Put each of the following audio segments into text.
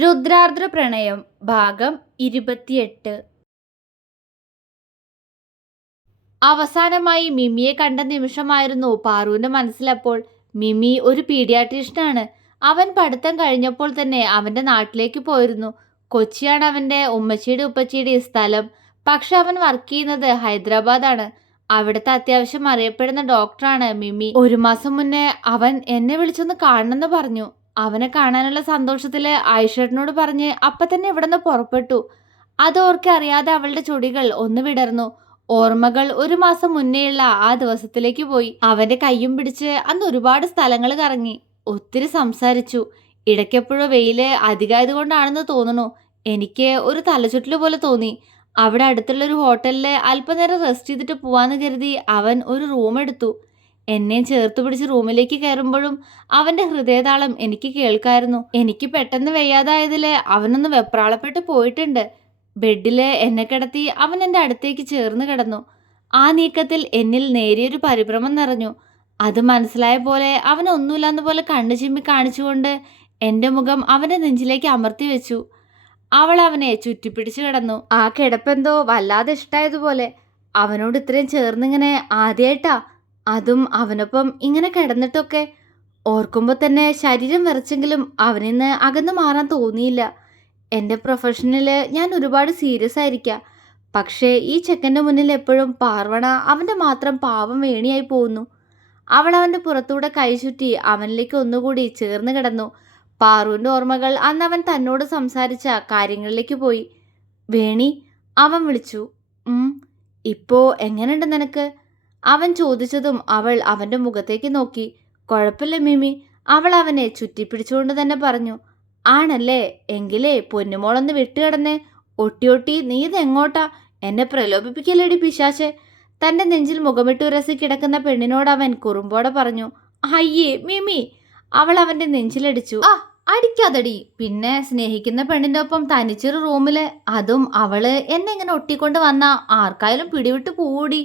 രുദ്രാർദ്ര പ്രണയം ഭാഗം 28. അവസാനമായി മിമിയെ കണ്ട നിമിഷമായിരുന്നു പാറുവിന്റെ മനസ്സിലപ്പോൾ. മിമി ഒരു പീഡിയാട്രീഷ്യനാണ്. അവൻ പഠിത്തം കഴിഞ്ഞപ്പോൾ തന്നെ അവന്റെ നാട്ടിലേക്ക് പോയിരുന്നു. കൊച്ചിയാണ് അവന്റെ ഉമ്മച്ചിയുടെ ഉപ്പച്ചിയുടെ സ്ഥലം. പക്ഷെ അവൻ വർക്ക് ചെയ്യുന്നത് ഹൈദരാബാദാണ്. അവിടുത്തെ അത്യാവശ്യം അറിയപ്പെടുന്ന ഡോക്ടറാണ് മിമി. 1 മാസം മുന്നേ അവൻ എന്നെ വിളിച്ചൊന്ന് കാണണമെന്ന് പറഞ്ഞു. അവനെ കാണാനുള്ള സന്തോഷത്തില് ആയിഷേട്ടനോട് പറഞ്ഞ് അപ്പൊ തന്നെ ഇവിടെ നിന്ന് പുറപ്പെട്ടു. അതോർക്കെ അറിയാതെ അവളുടെ ചുടികൾ ഒന്ന് വിടർന്നു. ഓർമ്മകൾ 1 മാസം മുന്നേയുള്ള ആ ദിവസത്തിലേക്ക് പോയി. അവന്റെ കയ്യും പിടിച്ച് അന്ന് ഒരുപാട് സ്ഥലങ്ങൾ കറങ്ങി, ഒത്തിരി സംസാരിച്ചു. ഇടയ്ക്കെപ്പോഴോ വെയില് അധികമായത് കൊണ്ടാണെന്ന് തോന്നുന്നു, എനിക്ക് ഒരു തലചുറ്റല് പോലെ തോന്നി. അവിടെ അടുത്തുള്ളൊരു ഹോട്ടലില് അല്പനേരം റെസ്റ്റ് ചെയ്തിട്ട് പോവാന്ന് കരുതി അവൻ ഒരു റൂം എടുത്തു. എന്നെ ചേർത്ത് പിടിച്ച് റൂമിലേക്ക് കയറുമ്പോഴും അവന്റെ ഹൃദയതാളം എനിക്ക് കേൾക്കായിരുന്നു. എനിക്ക് പെട്ടെന്ന് വയ്യാതായതില് അവനൊന്ന് വെപ്രാളപ്പെട്ട് പോയിട്ടുണ്ട്. ബെഡില് എന്നെ കിടത്തി അവൻ എൻ്റെ അടുത്തേക്ക് ചേർന്ന് കിടന്നു. ആ നീക്കത്തിൽ എന്നിൽ നേരിയൊരു പരിഭ്രമം നിറഞ്ഞു. അത് മനസ്സിലായ പോലെ അവൻ ഒന്നുമില്ലാന്ന പോലെ കണ്ണു ചിമ്മി കാണിച്ചുകൊണ്ട് എൻ്റെ മുഖം അവൻ്റെ നെഞ്ചിലേക്ക് അമർത്തി വെച്ചു. അവൾ അവനെ ചുറ്റിപ്പിടിച്ചു കിടന്നു. ആ കിടപ്പെന്തോ വല്ലാതെ ഇഷ്ടായതുപോലെ. അവനോട് ഇത്രയും ചേർന്നിങ്ങനെ ആദ്യമായിട്ടാ, അതും അവനൊപ്പം ഇങ്ങനെ കിടന്നിട്ടൊക്കെ. ഓർക്കുമ്പോൾ തന്നെ ശരീരം വിറച്ചെങ്കിലും അവനിന്ന് അകന്നു മാറാൻ തോന്നിയില്ല. എൻ്റെ പ്രൊഫഷനിൽ ഞാൻ ഒരുപാട് സീരിയസ് ആയിരിക്കാം, പക്ഷേ ഈ ചെക്കൻ്റെ മുന്നിൽ എപ്പോഴും പാർവണ അവൻ്റെ മാത്രം പാവം വേണിയായി പോകുന്നു. അവൾ അവൻ്റെ പുറത്തൂടെ കൈ ചുറ്റി അവനിലേക്ക് ഒന്നുകൂടി ചേർന്ന് കിടന്നു. പാറുവിൻ്റെ ഓർമ്മകൾ അന്ന് അവൻ തന്നോട് സംസാരിച്ച കാര്യങ്ങളിലേക്ക് പോയി. വേണി, അവൻ വിളിച്ചു. ഇപ്പോ എങ്ങനെയുണ്ട് നിനക്ക്? അവൻ ചോദിച്ചതും അവൾ അവൻ്റെ മുഖത്തേക്ക് നോക്കി. കുഴപ്പമില്ല മിമി, അവൾ അവനെ ചുറ്റിപ്പിടിച്ചുകൊണ്ട് തന്നെ പറഞ്ഞു. ആണല്ലേ, എങ്കിലേ പൊന്നുമോളൊന്ന് വിട്ടുകിടന്നേ. ഒട്ടി നീ ഇതെങ്ങോട്ടാ? എന്നെ പ്രലോഭിപ്പിക്കല്ലേടി പിശാചെ. തൻ്റെ നെഞ്ചിൽ മുഖമിട്ട് ഉരസി കിടക്കുന്ന പെണ്ണിനോട് അവൻ കുറുമ്പോടെ പറഞ്ഞു. അയ്യേ മിമി, അവൾ അവൻ്റെ നെഞ്ചിലടിച്ചു. അടിക്കാതടി. പിന്നെ സ്നേഹിക്കുന്ന പെണ്ണിൻ്റെ ഒപ്പം തനിച്ചൊരു റൂമില്, അതും അവള് എന്നെ ഇങ്ങനെ ഒട്ടിക്കൊണ്ട് വന്ന ആർക്കായാലും പിടിവിട്ട് കൂടി.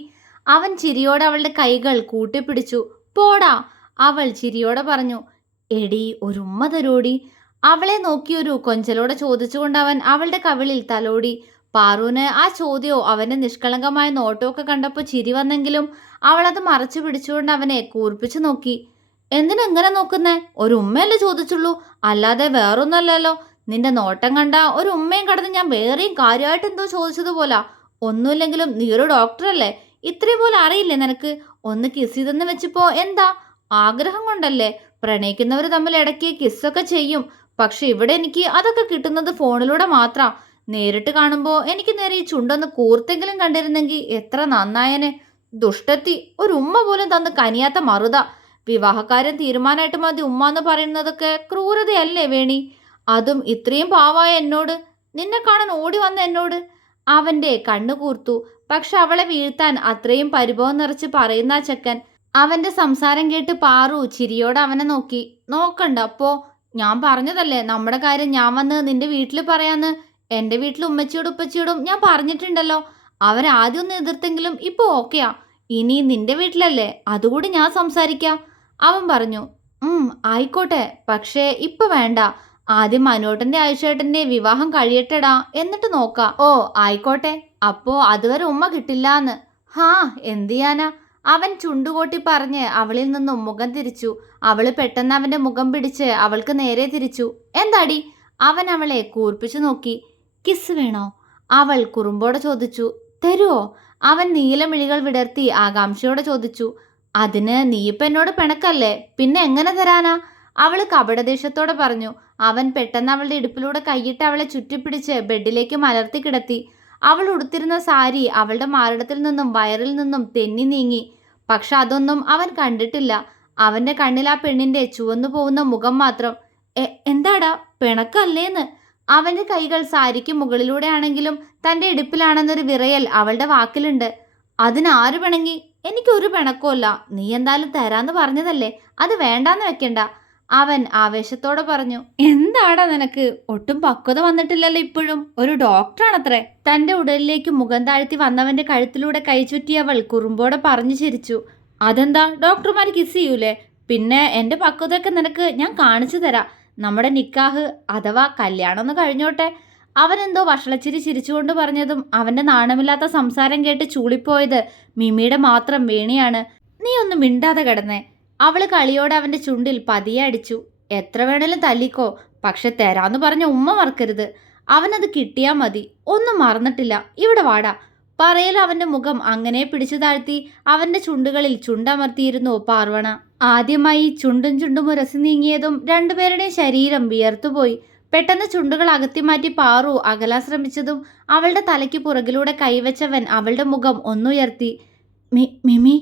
അവൻ ചിരിയോടെ അവളുടെ കൈകൾ കൂട്ടിപ്പിടിച്ചു. പോടാ, അവൾ ചിരിയോടെ പറഞ്ഞു. എടി, ഒരു ഉമ്മ തരോടി. അവളെ നോക്കിയൊരു കൊഞ്ചലോടെ ചോദിച്ചുകൊണ്ട് അവൻ അവളുടെ കവിളിൽ തലോടി. പാറുവിന് ആ ചോദ്യമോ അവൻ്റെ നിഷ്കളങ്കമായ നോട്ടമൊക്കെ കണ്ടപ്പോൾ ചിരി വന്നെങ്കിലും അവളത് മറച്ചു പിടിച്ചുകൊണ്ട് അവനെ കൂർപ്പിച്ചു നോക്കി. എന്തിനെങ്ങനെ നോക്കുന്നേ? ഒരു ഉമ്മയല്ലേ ചോദിച്ചുള്ളൂ, അല്ലാതെ വേറൊന്നുമല്ലല്ലോ. നിന്റെ നോട്ടം കണ്ട ഒരു ഉമ്മയും കടന്ന് ഞാൻ വേറെയും കാര്യമായിട്ട് എന്തോ ചോദിച്ചതുപോലാ. ഒന്നുമില്ലെങ്കിലും നീ ഒരു ഡോക്ടറല്ലേ, ഇത്രയും പോലെ അറിയില്ലേ നിനക്ക്? ഒന്ന് കിസ് ചെയ്തെന്ന് വെച്ചപ്പോ എന്താ? ആഗ്രഹം കൊണ്ടല്ലേ. പ്രണയിക്കുന്നവർ തമ്മിൽ ഇടയ്ക്ക് കിസ്സൊക്കെ ചെയ്യും. പക്ഷെ ഇവിടെ എനിക്ക് അതൊക്കെ കിട്ടുന്നത് ഫോണിലൂടെ മാത്രം. നേരിട്ട് കാണുമ്പോൾ എനിക്ക് നേരെ ഈ ചുണ്ടൊന്ന് കൂർത്തെങ്കിലും കണ്ടിരുന്നെങ്കിൽ എത്ര നന്നായനെ. ദുഷ്ടത്തി, ഒരു ഉമ്മ പോലും തന്ന് കനിയാത്ത മറുത. വിവാഹക്കാരൻ തീരുമാനമായിട്ട് മതി ഉമ്മ എന്ന് പറയുന്നതൊക്കെ ക്രൂരതയല്ലേ വേണി? അതും ഇത്രയും പാവായ എന്നോട്, നിന്നെ കാണാൻ ഓടി വന്ന എന്നോട്. അവൻ്റെ കണ്ണു കൂർത്തു. പക്ഷെ അവളെ വീഴ്ത്താൻ അത്രയും പരിഭവം നിറച്ച് പറയുന്ന ആ ചെക്കൻ. അവൻ്റെ സംസാരം കേട്ട് പാറു ചിരിയോടെ അവനെ നോക്കി. നോക്കണ്ട, അപ്പോ ഞാൻ പറഞ്ഞതല്ലേ നമ്മുടെ കാര്യം ഞാൻ വന്ന് നിന്റെ വീട്ടിൽ പറയാന്ന്. എൻ്റെ വീട്ടിൽ ഉമ്മച്ചിയോടും ഉപ്പച്ചിയോടും ഞാൻ പറഞ്ഞിട്ടുണ്ടല്ലോ. അവരാദ്യം ഒന്ന് എതിർത്തെങ്കിലും ഇപ്പോൾ ഓക്കെയാ. ഇനി നിന്റെ വീട്ടിലല്ലേ, അതുകൂടി ഞാൻ സംസാരിക്കാം. അവൻ പറഞ്ഞു. ആയിക്കോട്ടെ, പക്ഷേ ഇപ്പൊ വേണ്ട. ആദ്യം മനോട്ടൻ്റെ ആയിഷേട്ടൻ്റെ വിവാഹം കഴിയട്ടെടാ, എന്നിട്ട് നോക്കാം. ഓ ആയിക്കോട്ടെ, അപ്പോ അതുവരെ ഉമ്മ കിട്ടില്ലാന്ന്. എന്ത് ചെയ്യാനാ? അവൻ ചുണ്ടുകൊട്ടി പറഞ്ഞ് അവളിൽ നിന്നും മുഖം തിരിച്ചു. അവള് പെട്ടെന്ന് അവന്റെ മുഖം പിടിച്ച് അവൾക്ക് നേരെ തിരിച്ചു. എന്താടി? അവൻ അവളെ കൂർപ്പിച്ചു നോക്കി. കിസ് വേണോ? അവൾ കുറുമ്പോടെ ചോദിച്ചു. തരുവോ? അവൻ നീലമിഴികൾ വിടർത്തി ആകാംക്ഷയോടെ ചോദിച്ചു. അതിന് നീയിപ്പം എന്നോട് പിണക്കല്ലേ, പിന്നെ എങ്ങനെ തരാനാ? അവള് കപടദേഷ്യത്തോടെ പറഞ്ഞു. അവൻ പെട്ടെന്ന് അവളുടെ ഇടുപ്പിലൂടെ കൈയിട്ട് അവളെ ചുറ്റിപ്പിടിച്ച് ബെഡിലേക്ക് മലർത്തി കിടത്തി. അവൾ ഉടുത്തിരുന്ന സാരി അവളുടെ മാറിടത്തിൽ നിന്നും വയറിൽ നിന്നും തെന്നി നീങ്ങി. പക്ഷെ അതൊന്നും അവൻ കണ്ടിട്ടില്ല. അവന്റെ കണ്ണിൽ ആ പെണ്ണിന്റെ ചുവന്നു പോകുന്ന മുഖം മാത്രം. എന്താടാ, പിണക്കല്ലേന്ന്? അവന്റെ കൈകൾ സാരിക്ക് മുകളിലൂടെ ആണെങ്കിലും തന്റെ ഇടുപ്പിലാണെന്നൊരു വിറയൽ അവളുടെ വാക്കിലുണ്ട്. അതിനാര് പിണങ്ങി? എനിക്കൊരു പിണക്കമല്ല. നീ എന്തായാലും തരാന്ന് പറഞ്ഞതല്ലേ, അത് വേണ്ടാന്ന് വെക്കണ്ട. അവൻ ആവേശത്തോടെ പറഞ്ഞു. എന്താടാ നിനക്ക്? ഒട്ടും പക്വത വന്നിട്ടില്ലല്ലോ ഇപ്പോഴും. ഒരു ഡോക്ടറാണത്രേ. തന്റെ ഉടലിലേക്ക് മുഖം താഴ്ത്തി വന്നവന്റെ കഴുത്തിലൂടെ കൈചുറ്റിയവൾ കുറുമ്പോടെ പറഞ്ഞു ചിരിച്ചു. അതെന്താ, ഡോക്ടർമാർ കിസ് ചെയ്യൂലേ? പിന്നെ എൻ്റെ പക്വതയൊക്കെ നിനക്ക് ഞാൻ കാണിച്ചു തരാം. നമ്മുടെ നിക്കാഹ് അഥവാ കല്യാണം ഒന്ന് കഴിഞ്ഞോട്ടെ. അവനെന്തോ വഷളച്ചിരി ചിരിച്ചുകൊണ്ട് പറഞ്ഞതും അവന്റെ നാണമില്ലാത്ത സംസാരം കേട്ട് ചൂളിപ്പോയത് മിമിയുടെ മാത്രം വേണിയാണ്. നീ ഒന്നും മിണ്ടാതെ കിടന്നേ. അവള് കളിയോടെ അവന്റെ ചുണ്ടിൽ പതിയെ അടിച്ചു. എത്ര വേണേലും തല്ലിക്കോ, പക്ഷെ തരാന്ന് പറഞ്ഞ ഉമ്മ മറക്കരുത്. അവനത് കിട്ടിയാ മതി. ഒന്നും മറന്നിട്ടില്ല. ഇവിടെ വാടാ. പറയൽ അവന്റെ മുഖം അങ്ങനെ പിടിച്ചു താഴ്ത്തി അവന്റെ ചുണ്ടുകളിൽ ചുണ്ടമർത്തിയിരുന്നു പാർവണ. ആദ്യമായി ചുണ്ടും ചുണ്ടും ഉരസി നീങ്ങിയതും രണ്ടുപേരുടെയും ശരീരം വിയർത്തുപോയി. പെട്ടെന്ന് ചുണ്ടുകൾ അകത്തിമാറ്റി പാറു അകലാൻ ശ്രമിച്ചതും അവളുടെ തലയ്ക്ക് പുറകിലൂടെ കൈവച്ചവൻ അവളുടെ മുഖം ഒന്നുയർത്തി. മിമി.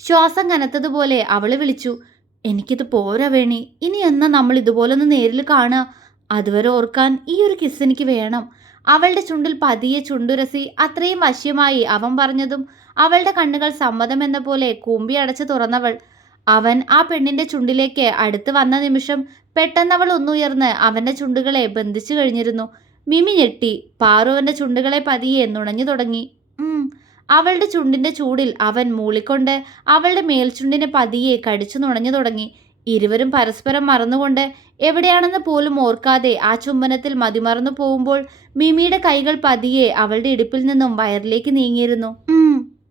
ശ്വാസം കനത്തതുപോലെ അവള് വിളിച്ചു. എനിക്കിത് പോരാ വേണി. ഇനി എന്നാ നമ്മൾ ഇതുപോലൊന്ന് നേരിൽ കാണുക? അതുവരെ ഓർക്കാൻ ഈ ഒരു കിസ് എനിക്ക് വേണം. അവളുടെ ചുണ്ടിൽ പതിയെ ചുണ്ടുരസി അത്രയും വശ്യമായി അവൻ പറഞ്ഞതും അവളുടെ കണ്ണുകൾ സമ്മതമെന്ന പോലെ കൂമ്പി അടച്ചു തുറന്നവൾ. അവൻ ആ പെണ്ണിന്റെ ചുണ്ടിലേക്ക് അടുത്ത് വന്ന നിമിഷം പെട്ടെന്നവൾ ഒന്നുയർന്ന് അവന്റെ ചുണ്ടുകളെ ബന്ധിച്ചു കഴിഞ്ഞിരുന്നു. മിമി ഞെട്ടി. പാറുവന്റെ ചുണ്ടുകളെ പതിയെ നുണഞ്ഞു തുടങ്ങി. അവളുടെ ചുണ്ടിന്റെ ചൂടിൽ അവൻ മൂളിക്കൊണ്ട് അവളുടെ മേൽചുണ്ടിനെ പതിയെ കടിച്ചു നുണഞ്ഞു തുടങ്ങി. ഇരുവരും പരസ്പരം മറന്നുകൊണ്ട് എവിടെയാണെന്ന് പോലും ഓർക്കാതെ ആ ചുംബനത്തിൽ മതിമറന്നു പോകുമ്പോൾ മിമിയുടെ കൈകൾ പതിയെ അവളുടെ ഇടുപ്പിൽ നിന്നും വയറിലേക്ക് നീങ്ങിയിരുന്നു.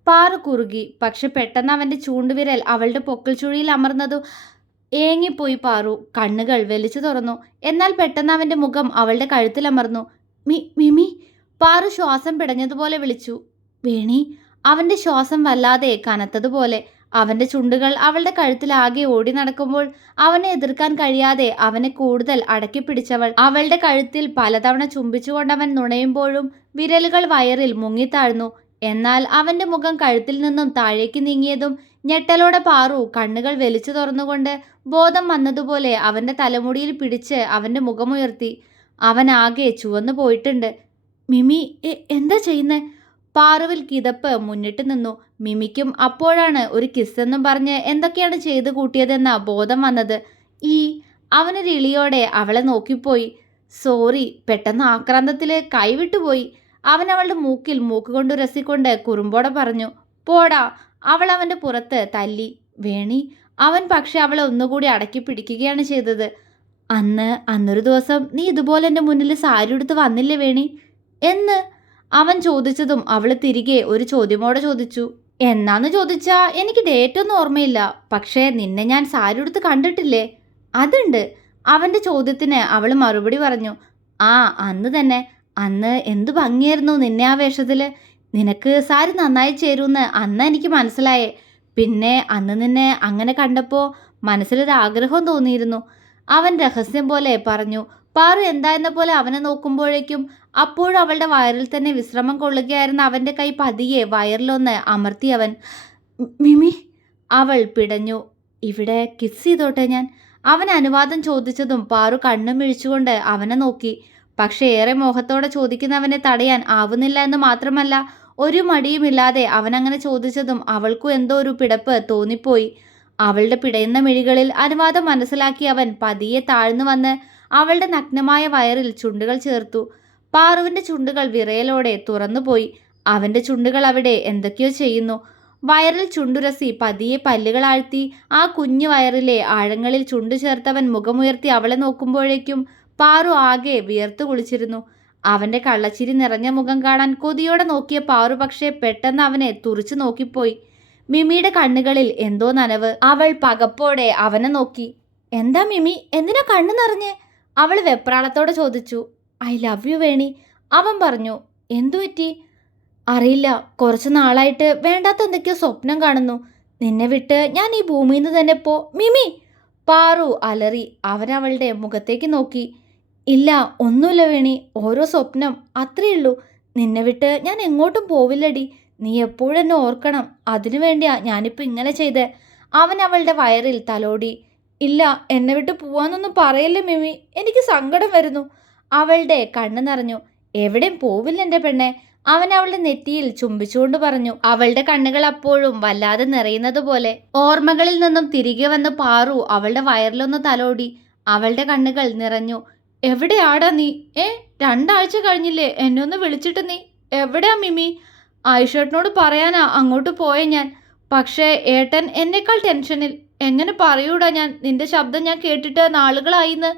പാറു കുറുകി. പക്ഷെ പെട്ടെന്ന് അവന്റെ ചൂണ്ടുവിരൽ അവളുടെ പൊക്കിൾ ചുഴിയിൽ അമർന്നതു ഏങ്ങിപ്പോയി. പാറു കണ്ണുകൾ വലിച്ചു തുറന്നു. എന്നാൽ പെട്ടെന്ന് അവന്റെ മുഖം അവളുടെ കഴുത്തിലമർന്നു. മിമി. പാറു ശ്വാസം പിടഞ്ഞതുപോലെ വിളിച്ചു. വേണി. അവന്റെ ശ്വാസം വല്ലാതെ കനത്തതുപോലെ. അവന്റെ ചുണ്ടുകൾ അവളുടെ കഴുത്തിലാകെ ഓടി നടക്കുമ്പോൾ അവനെ എതിർക്കാൻ കഴിയാതെ അവനെ കൂടുതൽ അടക്കി പിടിച്ചവൾ അവളുടെ കഴുത്തിൽ പലതവണ ചുംബിച്ചുകൊണ്ടവൻ നുണയുമ്പോഴും വിരലുകൾ വയറിൽ മുങ്ങിത്താഴ്ന്നു. എന്നാൽ അവന്റെ മുഖം കഴുത്തിൽ നിന്നും താഴേക്ക് നീങ്ങിയതും ഞെട്ടലോടെ പാറു കണ്ണുകൾ വലിച്ചു തുറന്നുകൊണ്ട് ബോധം വന്നതുപോലെ അവന്റെ തലമുടിയിൽ പിടിച്ച് അവന്റെ മുഖമുയർത്തി. അവനാകെ ചുവന്നു പോയിട്ടുണ്ട്. മിമി എന്താ ചെയ്യുന്നേ? പാറുവിൽ കിതപ്പ് മുന്നിട്ട് നിന്നു. മിമിക്കും അപ്പോഴാണ് ഒരു കിസ്സെന്നും പറഞ്ഞ് എന്തൊക്കെയാണ് ചെയ്തു കൂട്ടിയതെന്ന ബോധം വന്നത്. അവനൊരു ഇളിയോടെ അവളെ നോക്കിപ്പോയി. സോറി. പെട്ടെന്ന് ആക്രാന്തത്തില് കൈവിട്ടുപോയി. അവൻ അവളുടെ മൂക്കിൽ മൂക്കുകൊണ്ട് ഉരസിക്കൊണ്ട് കുറുമ്പോടെ പറഞ്ഞു. പോടാ. അവൾ അവന്റെ പുറത്ത് തല്ലി. വേണി. അവൻ പക്ഷെ അവളെ ഒന്നുകൂടി അടക്കി പിടിക്കുകയാണ് ചെയ്തത്. അന്നൊരു ദിവസം നീ ഇതുപോലെ എൻ്റെ മുന്നിൽ സാരി ഉടുത്ത് വന്നില്ലേ വേണി എന്ന് അവൻ ചോദിച്ചതും അവള് തിരികെ ഒരു ചോദ്യമോടെ ചോദിച്ചു. എന്നാന്ന് ചോദിച്ചാ എനിക്ക് ഡേറ്റ് ഒന്നും ഓർമ്മയില്ല. പക്ഷേ നിന്നെ ഞാൻ സാരി ഉടുത്ത് കണ്ടിട്ടില്ലേ? അതുണ്ട്. അവന്റെ ചോദ്യത്തിന് അവള് മറുപടി പറഞ്ഞു. അന്ന് തന്നെ. അന്ന് എന്തു ഭംഗിയായിരുന്നു നിന്നെ ആ വേഷത്തില്. നിനക്ക് സാരി നന്നായി ചേരൂന്ന് അന്ന് എനിക്ക് മനസ്സിലായേ. പിന്നെ അന്ന് നിന്നെ അങ്ങനെ കണ്ടപ്പോൾ മനസ്സിലൊരാഗ്രഹം തോന്നിയിരുന്നു. അവൻ രഹസ്യം പോലെ പറഞ്ഞു. പാറു എന്തായെന്ന പോലെ അവനെ നോക്കുമ്പോഴേക്കും അപ്പോഴും അവളുടെ വയറിൽ തന്നെ വിശ്രമം കൊള്ളുകയായിരുന്ന അവൻ്റെ കൈ പതിയെ വയറിലൊന്ന് അമർത്തിയവൻ. മിമി. അവൾ പിടഞ്ഞു. ഇവിടെ കിസ് ചെയ്തോട്ടെ ഞാൻ? അവൻ അനുവാദം ചോദിച്ചതും പാറു കണ്ണും മിഴിച്ചുകൊണ്ട് അവനെ നോക്കി. പക്ഷേ ഏറെ മോഹത്തോടെ ചോദിക്കുന്നവനെ തടയാൻ ആവുന്നില്ല എന്ന് മാത്രമല്ല ഒരു മടിയുമില്ലാതെ അവനങ്ങനെ ചോദിച്ചതും അവൾക്കും എന്തോ ഒരു പിടപ്പ് തോന്നിപ്പോയി. അവളുടെ പിടയുന്ന മിഴികളിൽ അനുവാദം മനസ്സിലാക്കി അവൻ പതിയെ താഴ്ന്നു വന്ന് അവളുടെ നഗ്നമായ വയറിൽ ചുണ്ടുകൾ ചേർത്തു. പാറുവിൻ്റെ ചുണ്ടുകൾ വിറയലോടെ തുറന്നുപോയി. അവൻ്റെ ചുണ്ടുകൾ അവിടെ എന്തൊക്കെയോ ചെയ്യുന്നു. വയറിൽ ചുണ്ടുരസി പതിയെ പല്ലുകൾ ആഴ്ത്തി ആ കുഞ്ഞു വയറിലെ ആഴങ്ങളിൽ ചുണ്ടു ചേർത്തവൻ മുഖമുയർത്തി അവളെ നോക്കുമ്പോഴേക്കും പാറു ആകെ വിയർത്തു കുളിച്ചിരുന്നു. അവൻ്റെ കള്ളച്ചിരി നിറഞ്ഞ മുഖം കാണാൻ കൊതിയോടെ നോക്കിയ പാറു പക്ഷേ പെട്ടെന്ന് അവനെ തുറിച്ചു നോക്കിപ്പോയി. മിമിയുടെ കണ്ണുകളിൽ എന്തോ നനവ്. അവൾ പകപ്പോടെ അവനെ നോക്കി. എന്താ മിമി, എന്തിനാ കണ്ണു നിറഞ്ഞേ? അവൾ വെപ്രാളത്തോടെ ചോദിച്ചു. I love you Veni. അവൻ പറഞ്ഞു. എന്തു പറ്റി? അറിയില്ല, കുറച്ചു നാളായിട്ട് വേണ്ടാത്ത എന്തൊക്കെയോ സ്വപ്നം കാണുന്നു. നിന്നെ വിട്ട് ഞാൻ ഈ ഭൂമിയിൽ നിന്ന് തന്നെ മിമി. പാറു അലറി. അവനവളുടെ മുഖത്തേക്ക് നോക്കി. ഇല്ല, ഒന്നുമില്ല വേണി, ഓരോ സ്വപ്നം, അത്രയുള്ളൂ. നിന്നെ വിട്ട് ഞാൻ എങ്ങോട്ടും പോവില്ലടി. നീ എപ്പോഴും എന്നെ ഓർക്കണം. അതിനു വേണ്ടിയാ ഞാനിപ്പോൾ ഇങ്ങനെ ചെയ്തേ. അവൻ അവളുടെ വയറിൽ തലോടി. ഇല്ല, എന്നെ വിട്ട് പോവാന്നൊന്നും പറയല്ലേ മിമി, എനിക്ക് സങ്കടം വരുന്നു. അവളുടെ കണ്ണ് നിറഞ്ഞു. എവിടെയും പോവില്ല എൻ്റെ പെണ്ണെ, അവൻ അവളുടെ നെറ്റിയിൽ ചുംബിച്ചുകൊണ്ട് പറഞ്ഞു. അവളുടെ കണ്ണുകൾ അപ്പോഴും വല്ലാതെ നിറയുന്നത് പോലെ. ഓർമ്മകളിൽ നിന്നും തിരികെ വന്ന് പാറു അവളുടെ വയറിലൊന്ന് തലോടി. അവളുടെ കണ്ണുകൾ നിറഞ്ഞു. എവിടെയാടാ നീ? 2 ആഴ്ച കഴിഞ്ഞില്ലേ എന്നെ ഒന്ന് വിളിച്ചിട്ട് നീ? എവിടെയാ മിമി? ആയിഷേട്ടനോട് പറയാനാ അങ്ങോട്ട് പോയ ഞാൻ. പക്ഷേ ഏട്ടൻ എന്നേക്കാൾ ടെൻഷനിൽ. എങ്ങനെ പറയൂടാ ഞാൻ? നിന്റെ ശബ്ദം ഞാൻ കേട്ടിട്ട് നാളുകളായിന്ന്.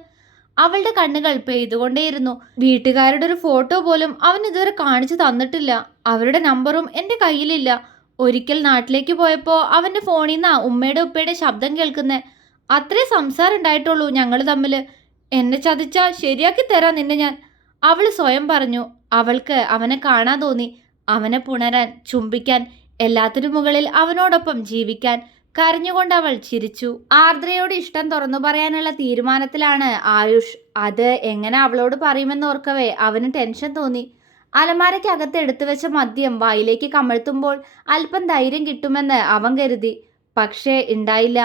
അവളുടെ കണ്ണുകൾ പെയ്തുകൊണ്ടേയിരുന്നു. വീട്ടുകാരുടെ ഒരു ഫോട്ടോ പോലും അവൻ ഇതുവരെ കാണിച്ചു തന്നിട്ടില്ല. അവരുടെ നമ്പറും എൻ്റെ കയ്യിലില്ല. ഒരിക്കൽ നാട്ടിലേക്ക് പോയപ്പോൾ അവൻ്റെ ഫോണിൽ നിന്നാ ഉമ്മയുടെ ഉപ്പയുടെ ശബ്ദം കേൾക്കുന്നേ. അത്രേ സംസാരം ഉണ്ടായിട്ടുള്ളൂ ഞങ്ങൾ തമ്മിൽ. എന്നെ ചതിച്ചാ ശരിയാക്കി തരാം നിന്നെ ഞാൻ, അവൾ സ്വയം പറഞ്ഞു. അവൾക്ക് അവനെ കാണാൻ തോന്നി. അവനെ പുണരാൻ, ചുംബിക്കാൻ, എല്ലാത്തിനും മുകളിൽ അവനോടൊപ്പം ജീവിക്കാൻ. കരഞ്ഞുകൊണ്ട് അവൾ ചിരിച്ചു. ആർദ്രയോട് ഇഷ്ടം തുറന്നു പറയാനുള്ള തീരുമാനത്തിലാണ് ആയുഷ്. അത് എങ്ങനെ അവളോട് പറയുമെന്നോർക്കവേ അവന് ടെൻഷൻ തോന്നി. അലമാരയ്ക്കകത്ത് എടുത്തു വെച്ച മദ്യം വായിലേക്ക് കമഴ്ത്തുമ്പോൾ അല്പം ധൈര്യം കിട്ടുമെന്ന് അവൻ കരുതി. പക്ഷേ ഉണ്ടായില്ല.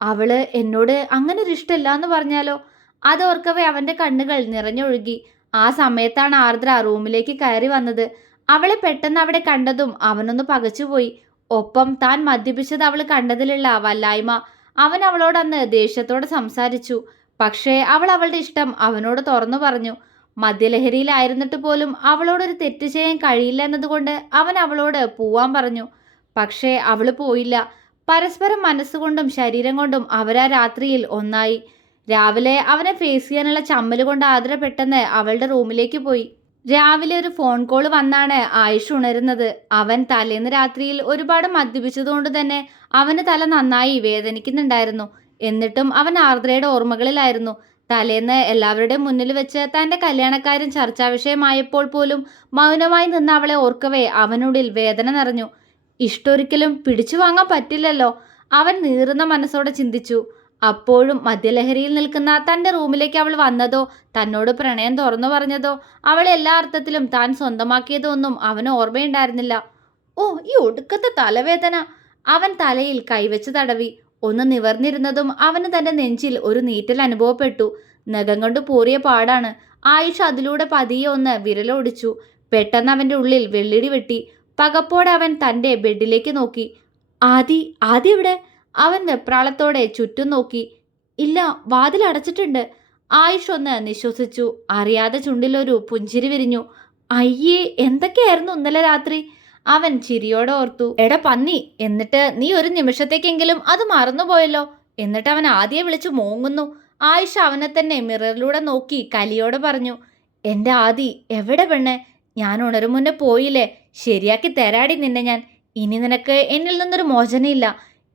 അവള് എന്നോട് അങ്ങനെ ഒരു ഇഷ്ടമില്ല എന്ന് പറഞ്ഞാലോ? അതോർക്കവേ അവന്റെ കണ്ണുകൾ നിറഞ്ഞൊഴുകി. ആ സമയത്താണ് ആർദ്ര റൂമിലേക്ക് കയറി വന്നത്. അവളെ പെട്ടെന്ന് അവിടെ കണ്ടതും അവനൊന്ന് പകച്ചുപോയി. ഒപ്പം താൻ മദ്യപിച്ചത് അവൾ കണ്ടതിലുള്ള വല്ലായ്മ. അവൻ അവളോടന്ന് ദേഷ്യത്തോടെ സംസാരിച്ചു. പക്ഷേ അവൾ അവളുടെ ഇഷ്ടം അവനോട് തുറന്നു പറഞ്ഞു. മദ്യലഹരിയിലായിരുന്നിട്ട് പോലും അവളോടൊരു തെറ്റ് ചെയ്യാൻ കഴിയില്ല എന്നതുകൊണ്ട് അവൻ അവളോട് പോവാൻ പറഞ്ഞു. പക്ഷേ അവൾ പോയില്ല. പരസ്പരം മനസ്സുകൊണ്ടും ശരീരം കൊണ്ടും അവരാ രാത്രിയിൽ ഒന്നായി. രാവിലെ അവനെ ഫേസ് ചെയ്യാനുള്ള ചമ്മൽ കൊണ്ട് ആതിര പെട്ടെന്ന് അവളുടെ റൂമിലേക്ക് പോയി. രാവിലെ ഒരു ഫോൺ കോൾ വന്നാണ് ആയുഷ് ഉണരുന്നത്. അവൻ തലേന്ന് രാത്രിയിൽ ഒരുപാട് മദ്യപിച്ചതുകൊണ്ട് തന്നെ അവന് തല നന്നായി വേദനിക്കുന്നുണ്ടായിരുന്നു. എന്നിട്ടും അവൻ ആർദ്രയുടെ ഓർമ്മകളിലായിരുന്നു. തലേന്ന് എല്ലാവരുടെയും മുന്നിൽ വെച്ച് തൻ്റെ കല്യാണക്കാരൻ ചർച്ചാ വിഷയമായപ്പോൾ പോലും മൗനമായി നിന്ന് അവളെ ഓർക്കവേ അവനുള്ളിൽ വേദന നിറഞ്ഞു. ഇഷ്ടൊരിക്കലും പിടിച്ചു വാങ്ങാൻ പറ്റില്ലല്ലോ, അവൻ നീറുന്ന മനസ്സോടെ ചിന്തിച്ചു. അപ്പോഴും മദ്യലഹരിയിൽ നിൽക്കുന്ന തൻ്റെ റൂമിലേക്ക് അവൾ വന്നതോ തന്നോട് പ്രണയം തുറന്നു പറഞ്ഞതോ അവളെ എല്ലാ അർത്ഥത്തിലും താൻ സ്വന്തമാക്കിയതോ ഒന്നും അവന് ഓർമ്മയുണ്ടായിരുന്നില്ല. ഓ, ഈ ഒടുക്കത്തെ തലവേദന! അവൻ തലയിൽ കൈവച്ച് തടവി. ഒന്ന് നിവർന്നിരുന്നതും അവന് തൻ്റെ നെഞ്ചിൽ ഒരു നീറ്റൽ അനുഭവപ്പെട്ടു. നഖം കൊണ്ട് പൂറിയ പാടാണ്. ആയിഷ അതിലൂടെ പതിയെ ഒന്ന് വിരലോടിച്ചു. പെട്ടെന്ന് അവൻ്റെ ഉള്ളിൽ വെള്ളിടി വെട്ടി. പകപ്പോടെ അവൻ തൻ്റെ ബെഡിലേക്ക് നോക്കി. ആദി എവിടെ? അവൻ വെപ്രാളത്തോടെ ചുറ്റും നോക്കി. ഇല്ല, വാതിൽ അടച്ചിട്ടുണ്ട്. ആയിഷ് ഒന്ന് നിശ്വസിച്ചു. അറിയാതെ ചുണ്ടിലൊരു പുഞ്ചിരി വിരിഞ്ഞു. അയ്യേ, എന്തൊക്കെയായിരുന്നു ഇന്നലെ രാത്രി? അവൻ ചിരിയോടെ ഓർത്തു. എടാ പന്നി, എന്നിട്ട് നീ ഒരു നിമിഷത്തേക്കെങ്കിലും അത് മറന്നുപോയല്ലോ. എന്നിട്ട് അവൻ ആദ്യം വിളിച്ചു മോങ്ങുന്നു. ആയിഷ അവനെ തന്നെ മിററിലൂടെ നോക്കി കലിയോടെ പറഞ്ഞു. എൻ്റെ ആദി എവിടെ പെണ്ണെ? ഞാൻ ഉണരും മുന്നേ പോയില്ലേ? ശരിയാക്കി തരാടി നിന്നെ ഞാൻ. ഇനി നിനക്ക് എന്നിൽ നിന്നൊരു മോചനയില്ല.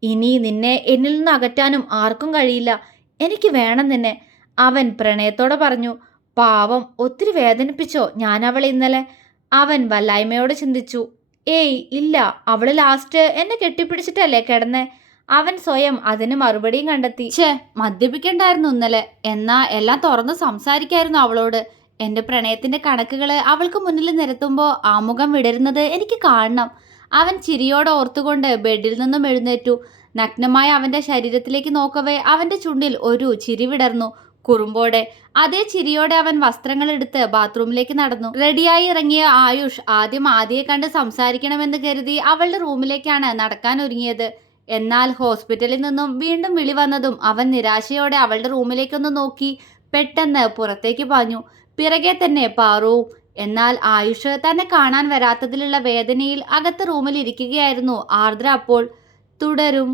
ഇനി നിന്നെ എന്നിൽ നിന്ന് അകറ്റാനും ആർക്കും കഴിയില്ല. എനിക്ക് വേണം നിന്നെ, അവൻ പ്രണയത്തോടെ പറഞ്ഞു. പാവം, ഒത്തിരി വേദനിപ്പിച്ചോ ഞാൻ അവളെ ഇന്നലെ? അവൻ വല്ലായ്മയോടെ ചിന്തിച്ചു. ഏയ് ഇല്ല, അവള് ലാസ്റ്റ് എന്നെ കെട്ടിപ്പിടിച്ചിട്ടല്ലേ കിടന്നേ? അവൻ സ്വയം അതിന് മറുപടിയും കണ്ടെത്തി. മദ്യപിക്കണ്ടായിരുന്നു ഇന്നലെ, എന്നാ എല്ലാം തുറന്ന് സംസാരിക്കായിരുന്നു അവളോട്. എൻ്റെ പ്രണയത്തിന്റെ കണക്കുകൾ അവൾക്ക് മുന്നിൽ നിരത്തുമ്പോൾ ആ മുഖം വിടരുന്നത് എനിക്ക് കാണണം. അവൻ ചിരിയോടെ ഓർത്തുകൊണ്ട് ബെഡിൽ നിന്നും എഴുന്നേറ്റു. നഗ്നമായ അവൻ്റെ ശരീരത്തിലേക്ക് നോക്കവേ അവൻ്റെ ചുണ്ടിൽ ഒരു ചിരി വിടർന്നു, കുറുമ്പോടെ. അതേ ചിരിയോടെ അവൻ വസ്ത്രങ്ങൾ എടുത്ത് ബാത്റൂമിലേക്ക് നടന്നു. റെഡിയായി ഇറങ്ങിയ ആയുഷ് ആദ്യം ആദിയെ കണ്ട് സംസാരിക്കണമെന്ന് കരുതി അവളുടെ റൂമിലേക്കാണ് നടക്കാൻ ഒരുങ്ങിയത്. എന്നാൽ ഹോസ്പിറ്റലിൽ നിന്നും വീണ്ടും വിളി വന്നതും അവൻ നിരാശയോടെ അവളുടെ റൂമിലേക്കൊന്ന് നോക്കി പെട്ടെന്ന് പുറത്തേക്ക് പാഞ്ഞു. പിറകെ തന്നെ പാറുവും. എന്നാൽ ആയുഷ് തന്നെ കാണാൻ വരാത്തതിലുള്ള വേദനയിൽ അകത്ത് റൂമിൽ ഇരിക്കുകയായിരുന്നു ആർദ്ര അപ്പോൾ. തുടരും.